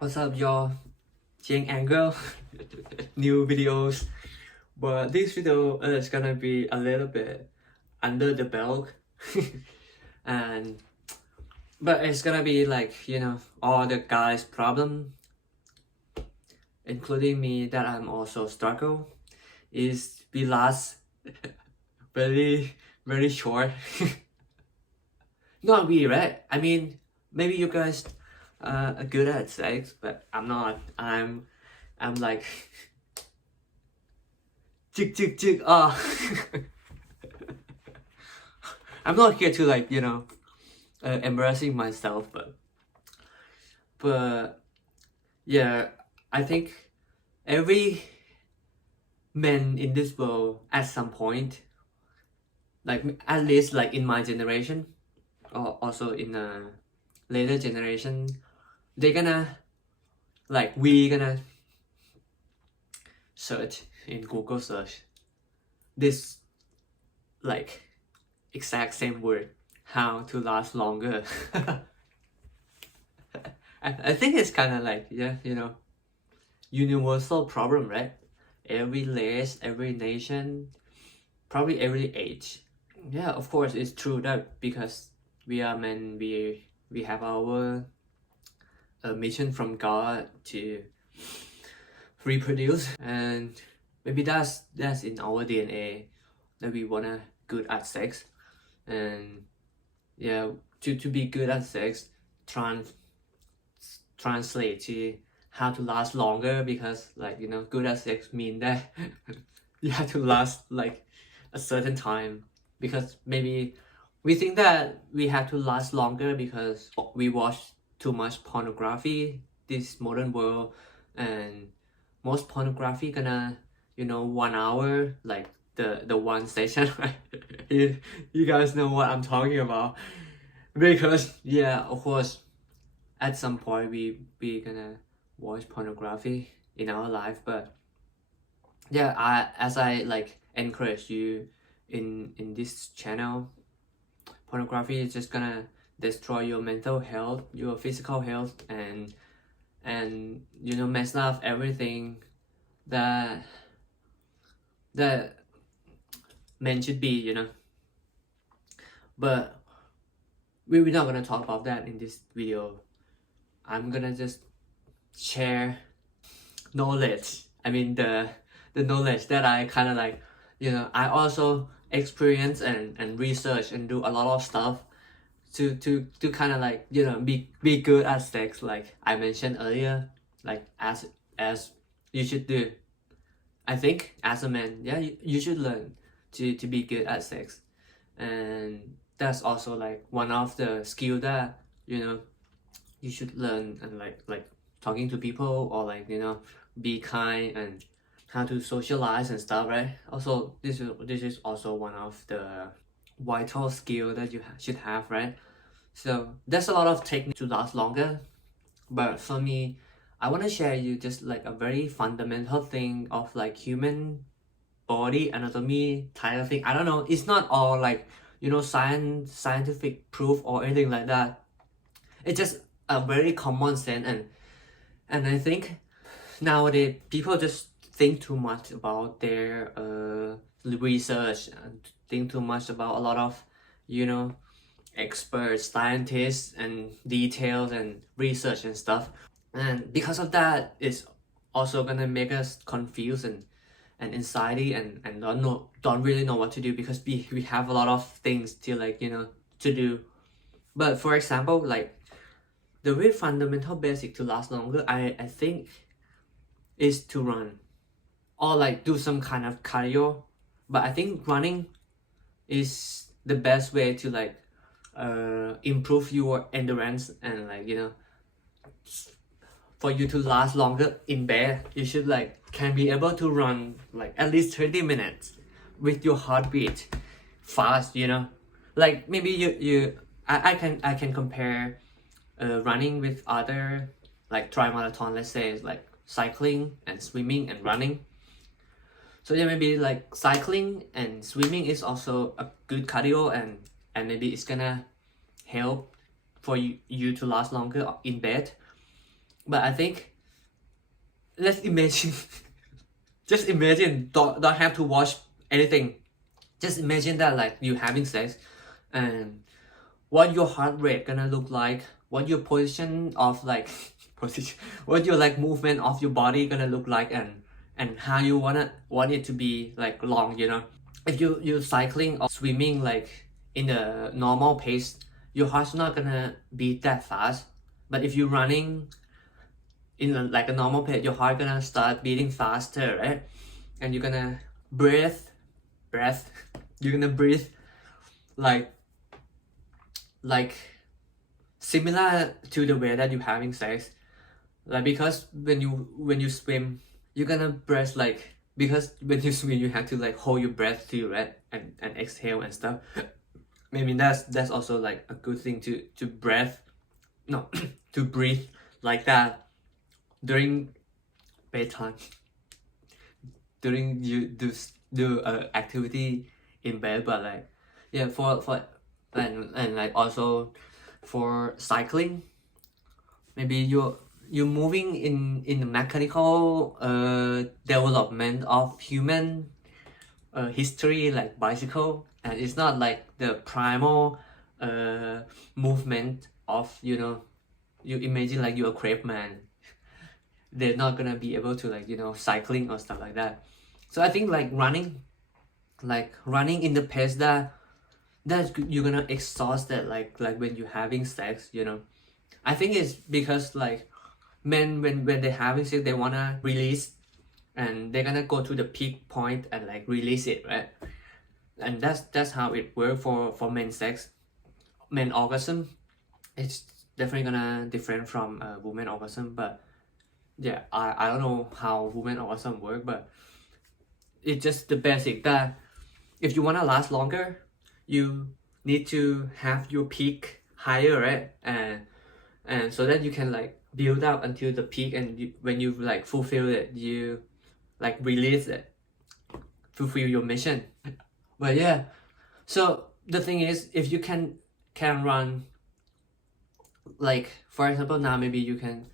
What's up, y'all? Jing Angle, new videos. But this video is gonna be a little bit under the belt, and but it's gonna be like all the guys' problem, including me, that I'm also struggle. Is we last very short. Not we, right? I mean, maybe you guys are good at sex, but I'm not. I'm like chick chick chick. I'm not here to embarrassing myself, but yeah, I think every man in this world at some point, like at least like in my generation, or also in a later generation, they're gonna we gonna search in Google search this like exact same word, how to last longer. I think it's kind of like universal problem, right? Every race, every nation, probably every age. Yeah, of course it's true that because we are men, we have our mission from God to reproduce, and maybe that's in our DNA that we wanna good at sex. And yeah, to be good at sex translate to how to last longer, because good at sex mean that you have to last like a certain time, because maybe we think that we have to last longer because we watch too much pornography this modern world, and most pornography gonna 1 hour, like the one session, right? You guys know what I'm talking about, because yeah, of course at some point we gonna watch pornography in our life. But yeah, as I encourage you in this channel, pornography is just gonna destroy your mental health, your physical health, and mess up everything that men should be. But we're not gonna talk about that in this video. I'm gonna just share knowledge. I mean the knowledge that I kind of I also experience and research and do a lot of stuff to kind of be good at sex, like I mentioned earlier, like as you should do. I think as a man, yeah, you should learn to be good at sex, and that's also like one of the skill that you should learn, and like talking to people, or be kind, and how to socialize and stuff, right? Also, this is also one of the vital skill that you should have, right? So there's a lot of technique to last longer, but for me, I want to share you just like a very fundamental thing of like human body anatomy type of thing. I don't know, it's not all like scientific proof or anything like that. It's just a very common sense, and I think nowadays people just think too much about their research, and think too much about a lot of experts, scientists, and details and research and stuff. And because of that, it's also gonna make us confused and anxiety, and don't really know what to do, because we have a lot of things to to do. But for example, like the very fundamental basic to last longer, I think, is to run, or like do some kind of cardio. But I think running is the best way to improve your endurance, and for you to last longer in bed. You should can be able to run like at least 30 minutes with your heartbeat fast, like maybe I can compare running with other like tri-marathon, let's say, like cycling and swimming and running. So yeah, maybe like cycling and swimming is also a good cardio, and maybe it's gonna help for you to last longer in bed. But I think let's imagine just imagine, don't have to watch anything. Just imagine that like you having sex and what your heart rate gonna look like, what your position of like position, what your like movement of your body gonna look like, and how you want it to be like long, you know. If you're cycling or swimming like in the normal pace, your heart's not gonna beat that fast. But if you're running in like a normal pace, your heart gonna start beating faster, right? And you're gonna breathe you're gonna breathe like similar to the way that you're having sex, like because when you swim, you're gonna breathe like, because when you swim you have to like hold your breath too, right? And exhale and stuff. Maybe that's also like a good thing to breathe, no to breathe like that during bedtime, during you do activity in bed. But like, yeah, for and like also for cycling, maybe you're moving in the mechanical development of human history, like bicycle, and it's not like the primal movement of, you know, you imagine like you're a caveman. They're not gonna be able to like, you know, cycling or stuff like that. So I think like running in the pace that you're gonna exhaust that, like when you're having sex, you know. I think it's because like men, when they're having sex, they wanna release, and they're gonna go to the peak point and like release it, right? And that's how it works for men's sex. Men orgasm, it's definitely gonna different from women orgasm. But yeah, I don't know how women orgasm work, but it's just the basic that if you wanna last longer, you need to have your peak higher, right? And so that you can like build up until the peak, and when you like fulfill it, you like release it, fulfill your mission. But yeah, so the thing is, if you can run, like for example now, maybe you can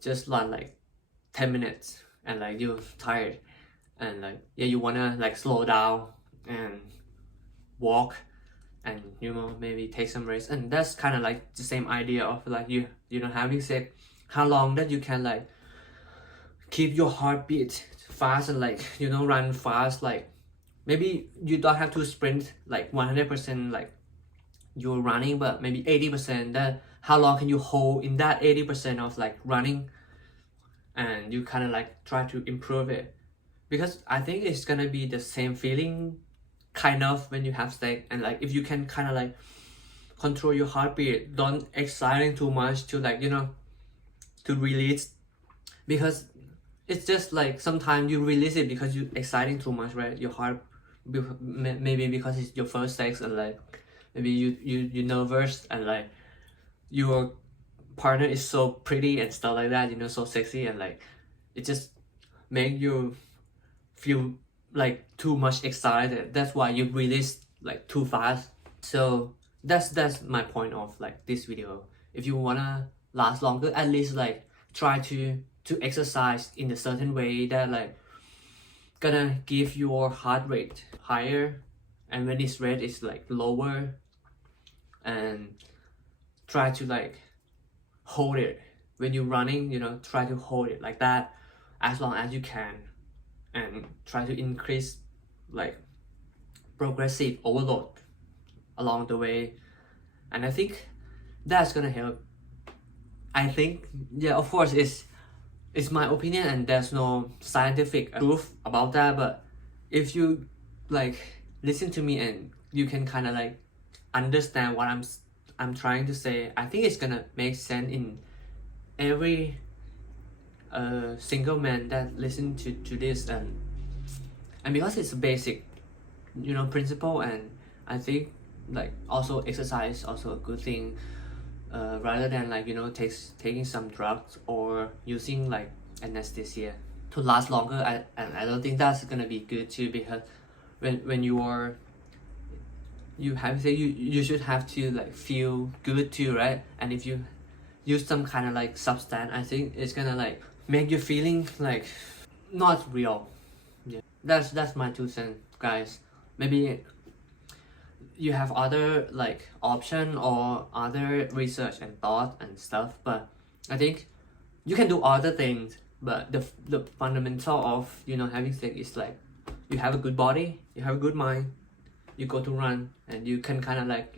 just run like 10 minutes and like you're tired, and like, yeah, you wanna like slow down and walk, and you know, maybe take some rest. And that's kind of like the same idea of like you know, having sex, how long that you can like keep your heartbeat fast and like, you know, run fast. Like maybe you don't have to sprint like 100% like you're running, but maybe 80%, that how long can you hold in that 80% of like running, and you kind of like try to improve it. Because I think it's gonna be the same feeling kind of when you have sex. And like if you can kind of like control your heartbeat, don't exciting too much to like, you know, to release, because it's just like sometimes you release it because you exciting too much, right? Your heart, maybe because it's your first sex, and like maybe you're nervous, and like your partner is so pretty and stuff like that, you know, so sexy, and like it just make you feel like too much excited. That's why you release like too fast. So that's my point of like this video. If you wanna last longer, at least like try to exercise in a certain way that like gonna give your heart rate higher, and when it's rate is like lower, and try to like hold it when you're running, you know, try to hold it like that as long as you can, and try to increase like progressive overload along the way. And I think that's gonna help. I think, yeah, of course it's my opinion, and there's no scientific proof about that, but if you like listen to me and you can kind of like understand what I'm trying to say, I think it's gonna make sense in every single man that listen to this. And because it's a basic, you know, principle, and I think like also exercise also a good thing, rather than like, you know, taking some drugs or using like anesthesia to last longer. And I don't think that's gonna be good too, because when you have to say, you should have to like feel good too, right? And if you use some kind of like substance, I think it's gonna like make you feeling like not real. Yeah, that's my 2 cents, guys. Maybe you have other like option or other research and thought and stuff, but I think you can do other things, but the fundamental of having sex is like you have a good body, you have a good mind, you go to run, and you can kind of like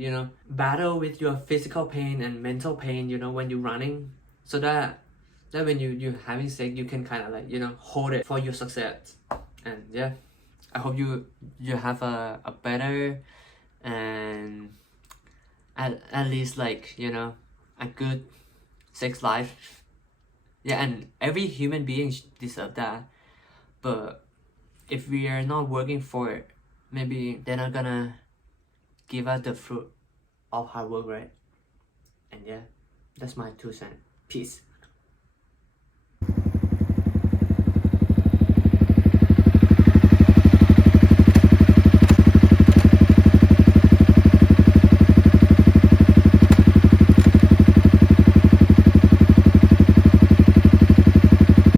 battle with your physical pain and mental pain when you're running, so that when you having sex, you can kind of like hold it for your success. And yeah, I hope you have a better and at least like a good sex life. Yeah, and every human being deserve that, but if we are not working for it, maybe they're not gonna give us the fruit of hard work, right? And yeah, that's my 2 cents. Peace.